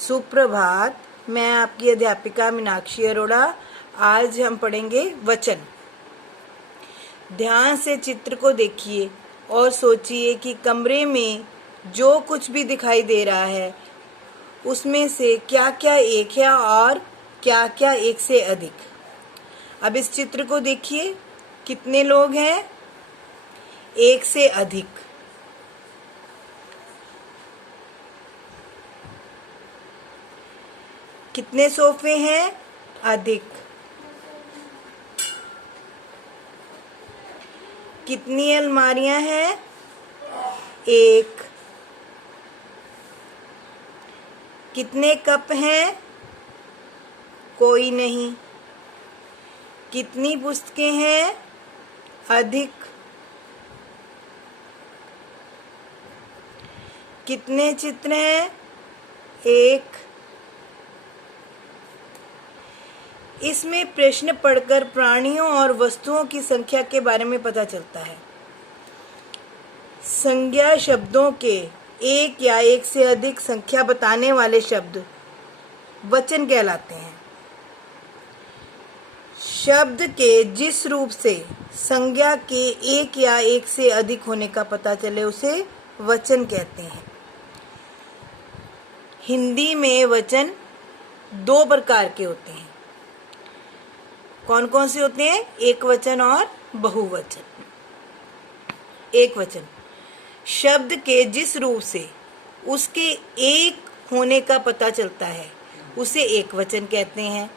सुप्रभात। मैं आपकी अध्यापिका मीनाक्षी अरोड़ा। आज हम पढ़ेंगे वचन। ध्यान से चित्र को देखिए और सोचिए कि कमरे में जो कुछ भी दिखाई दे रहा है उसमें से क्या क्या एक है और क्या क्या एक से अधिक। अब इस चित्र को देखिए, कितने लोग हैं? एक से अधिक। कितने सोफे हैं? अधिक। कितनी अलमारियां हैं? एक। कितने कप हैं? कोई नहीं। कितनी पुस्तकें हैं? अधिक। कितने चित्र हैं? एक। इसमें प्रश्न पढ़कर प्राणियों और वस्तुओं की संख्या के बारे में पता चलता है। संज्ञा शब्दों के एक या एक से अधिक संख्या बताने वाले शब्द वचन कहलाते हैं। शब्द के जिस रूप से संज्ञा के एक या एक से अधिक होने का पता चले उसे वचन कहते हैं। हिंदी में वचन दो प्रकार के होते हैं। कौन कौन से होते हैं? एक वचन और बहुवचन। एक वचन शब्द के जिस रूप से उसके एक होने का पता चलता है उसे एक वचन कहते हैं।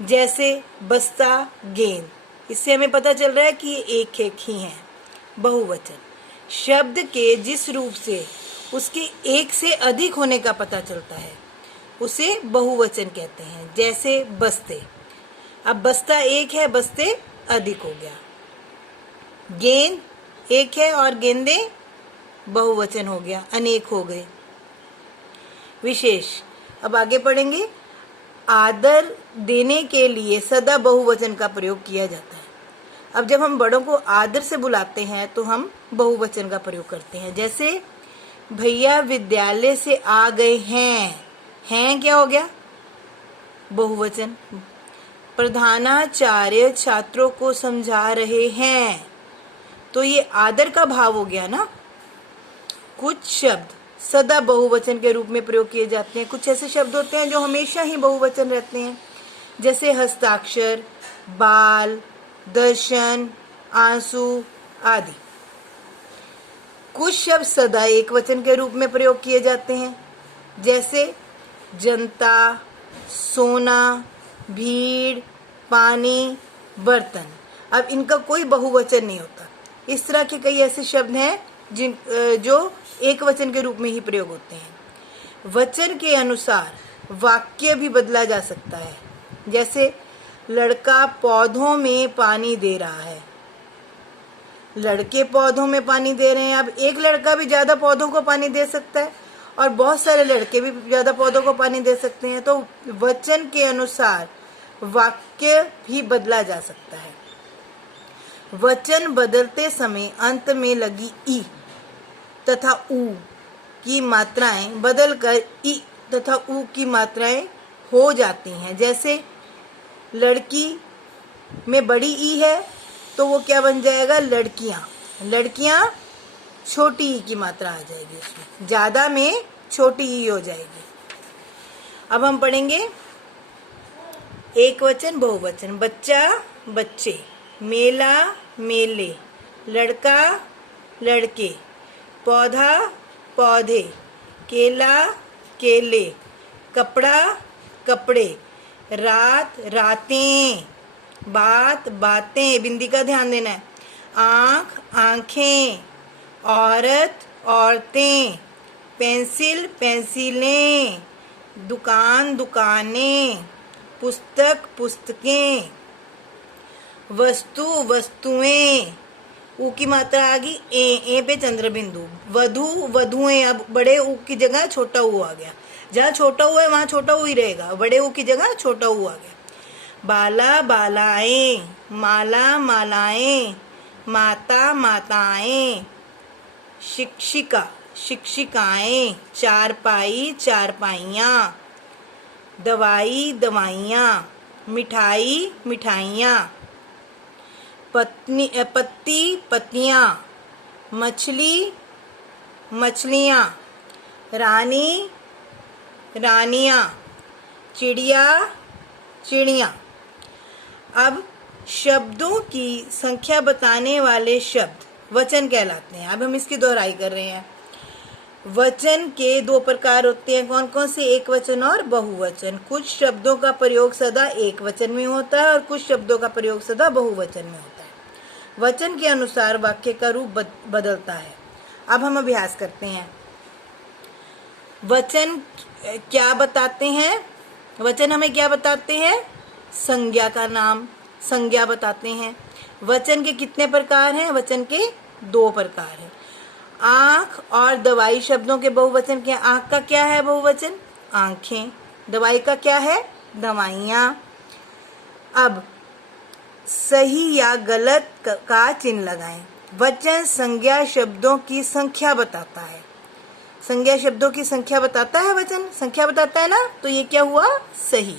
जैसे बस्ता, गेंद, इससे हमें पता चल रहा है कि ये एक एक ही हैं। बहुवचन शब्द के जिस रूप से उसके एक से अधिक होने का पता चलता है उसे बहुवचन कहते हैं। जैसे बस्ते, अब बस्ता एक है, बस्ते अधिक हो गया। गेंद एक है और गेंदें बहुवचन हो गया, अनेक हो गए। विशेष, अब आगे पढ़ेंगे। आदर देने के लिए सदा बहुवचन का प्रयोग किया जाता है। अब जब हम बड़ों को आदर से बुलाते हैं तो हम बहुवचन का प्रयोग करते हैं। जैसे भैया विद्यालय से आ गए हैं। हैं क्या हो गया? बहुवचन। प्रधानाचार्य छात्रों को समझा रहे हैं, तो ये आदर का भाव हो गया ना। कुछ शब्द सदा बहुवचन के रूप में प्रयोग किए जाते हैं। कुछ ऐसे शब्द होते हैं जो हमेशा ही बहुवचन रहते हैं। जैसे हस्ताक्षर, बाल, दर्शन, आंसू आदि। कुछ शब्द सदा एक वचन के रूप में प्रयोग किए जाते हैं। जैसे जनता, सोना, भीड़, पानी, बर्तन। अब इनका कोई बहुवचन नहीं होता। इस तरह के कई ऐसे शब्द हैं जो एक वचन के रूप में ही प्रयोग होते हैं। वचन के अनुसार वाक्य भी बदला जा सकता है। जैसे लड़का पौधों में पानी दे रहा है। लड़के पौधों में पानी दे रहे हैं। अब एक लड़का भी ज्यादा पौधों को पानी दे सकता है और बहुत सारे लड़के भी ज्यादा पौधों को पानी दे सकते हैं। तो वचन के अनुसार वाक्य भी बदला जा सकता है। वचन बदलते समय अंत में लगी ई तथा ऊ की मात्राएं बदलकर ई तथा ऊ की मात्राएं हो जाती हैं। जैसे लड़की में बड़ी ई है तो वो क्या बन जाएगा? लड़कियां। लड़कियां छोटी ई की मात्रा आ जाएगी, उसमें ज्यादा में छोटी ई हो जाएगी। अब हम पढ़ेंगे एक वचन बहुवचन। बच्चा, बच्चे, मेला, मेले, लड़का, लड़के, पौधा, पौधे, केला, केले, कपड़ा, कपड़े, रात, रातें, बात, बातें, बिंदी का ध्यान देना है, आँख, आँखें, औरत, औरतें, पेंसिल, पेंसिलें, दुकान, दुकानें, पुस्तक, पुस्तकें, वस्तु, वस्तुएं। ऊ की मात्रा आ गई ए पे चंद्र बिंदु। वधु, वधुएं। अब बड़े ऊ की जगह छोटा ऊ आ गया। जहाँ छोटा ऊ है वहाँ छोटा ऊ ही रहेगा। बड़े ऊ की जगह छोटा ऊ आ गया। बाला, बालाएं, माला, मालाएं, माता, माताएं, शिक्षिका, शिक्षिकाएं, चारपाई, चारपाइयाँ, दवाई दवाइयाँ, मिठाई मिठाइयाँ, पत्ती पत्तियाँ, मछली मछलियाँ, रानी रानियाँ, चिड़िया चिड़ियाँ। अब शब्दों की संख्या बताने वाले शब्द वचन कहलाते हैं। अब हम इसकी दोहराई कर रहे हैं। वचन के दो प्रकार होते हैं, कौन कौन से? एक वचन और बहुवचन। कुछ शब्दों का प्रयोग सदा एक वचन में होता है और कुछ शब्दों का प्रयोग सदा बहुवचन में होता है। वचन के अनुसार वाक्य का रूप बदलता है। अब हम अभ्यास करते हैं। वचन क्या बताते हैं? वचन हमें क्या बताते हैं? संज्ञा का नाम, संज्ञा बताते हैं। वचन के कितने प्रकार हैं? वचन के दो प्रकार हैं। आँख और दवाई शब्दों के बहुवचन क्या? आँख का क्या है बहुवचन? आँखें। दवाई का क्या है? दवाइयाँ। अब सही या गलत का चिन्ह लगाएं। वचन संज्ञा शब्दों की संख्या बताता है। संज्ञा शब्दों की संख्या बताता है, वचन संख्या बताता है ना, तो ये क्या हुआ? सही।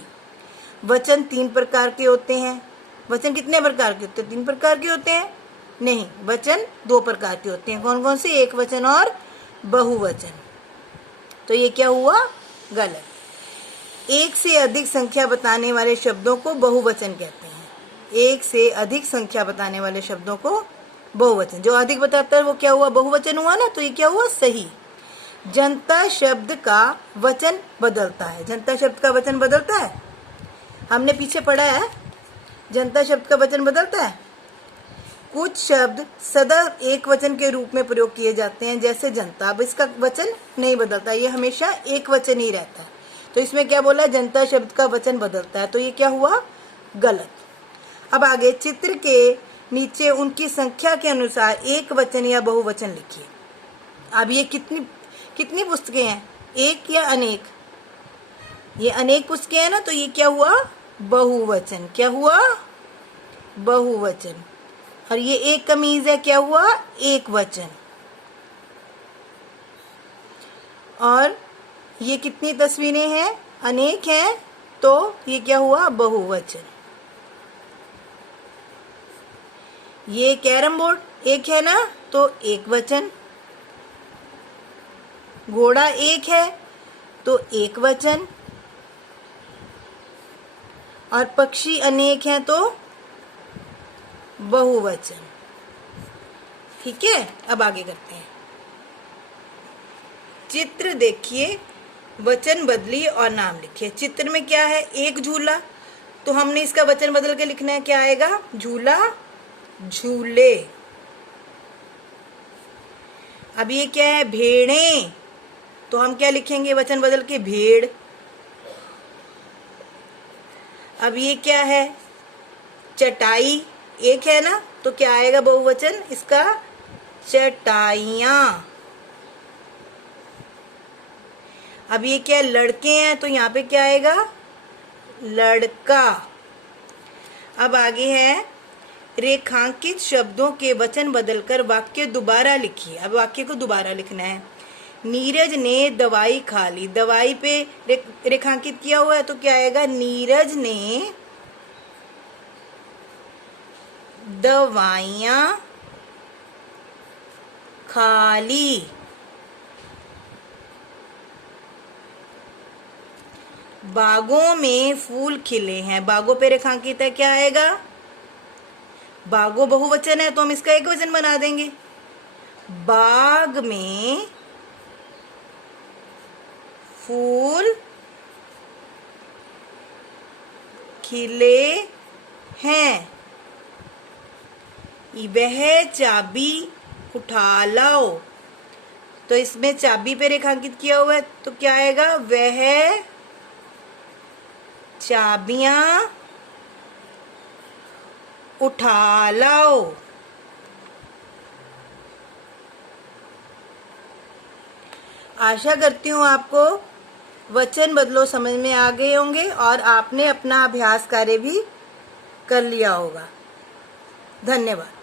वचन 3 प्रकार के होते हैं। वचन कितने प्रकार के होते हैं? 3 प्रकार के होते हैं? नहीं, वचन 2 प्रकार के होते हैं। कौन कौन से? एक वचन और बहुवचन। तो ये क्या हुआ? गलत। एक से अधिक संख्या बताने वाले शब्दों को बहुवचन कहते हैं। एक से अधिक संख्या बताने वाले शब्दों को बहुवचन। जो अधिक बताता है वो क्या हुआ? बहुवचन हुआ ना, तो ये क्या हुआ? सही। जनता शब्द का वचन बदलता है। जनता शब्द का वचन बदलता है, हमने पीछे पढ़ा है। जनता शब्द का वचन बदलता है। कुछ शब्द सदा एक वचन के रूप में प्रयोग किए जाते हैं, जैसे जनता। अब इसका वचन नहीं बदलता, ये हमेशा एक वचन ही रहता है। तो इसमें क्या बोला? जनता शब्द का वचन बदलता है, तो ये क्या हुआ? गलत। अब आगे चित्र के नीचे उनकी संख्या के अनुसार एक वचन या बहुवचन लिखिए। अब ये कितनी पुस्तकें हैं? एक या अनेक? ये अनेक पुस्तकें हैं ना, तो ये क्या हुआ? बहुवचन। क्या हुआ? बहुवचन। और ये एक कमीज है, क्या हुआ? एक वचन। और ये कितनी तस्वीरें हैं? अनेक हैं, तो ये क्या हुआ? बहुवचन। ये कैरम बोर्ड एक है ना, तो एक वचन। घोड़ा एक है, तो एक वचन। और पक्षी अनेक हैं, तो बहुवचन। ठीक है, अब आगे करते हैं। चित्र देखिए, वचन बदलिए और नाम लिखिए। चित्र में क्या है? एक झूला, तो हमने इसका वचन बदल के लिखना है। क्या आएगा? झूला झूले। अब ये क्या है? भेड़ें, तो हम क्या लिखेंगे वचन बदल के? भेड़। अब ये क्या है? चटाई एक है ना, तो क्या आएगा बहुवचन इसका? चटाइयाँ। अब ये क्या है? लड़के हैं, तो यहाँ पे क्या आएगा? लड़का। अब आगे है रेखांकित शब्दों के वचन बदलकर वाक्य दोबारा लिखिए। अब वाक्य को दोबारा लिखना है। नीरज ने दवाई खा ली। दवाई पे रेखांकित किया हुआ है, तो क्या आएगा? नीरज ने दवाइयाँ खा ली। बागों में फूल खिले हैं। बागों पे रेखांकित है, क्या आएगा? बागो बहुवचन है, तो हम इसका एक वचन बना देंगे। बाग में फूल खिले हैं। वह चाबी उठा लाओ, तो इसमें चाबी पे रेखांकित किया हुआ है, तो क्या आएगा? वह चाबियां उठा लाओ। आशा करती हूँ आपको वचन बदलो समझ में आ गए होंगे और आपने अपना अभ्यास कार्य भी कर लिया होगा। धन्यवाद।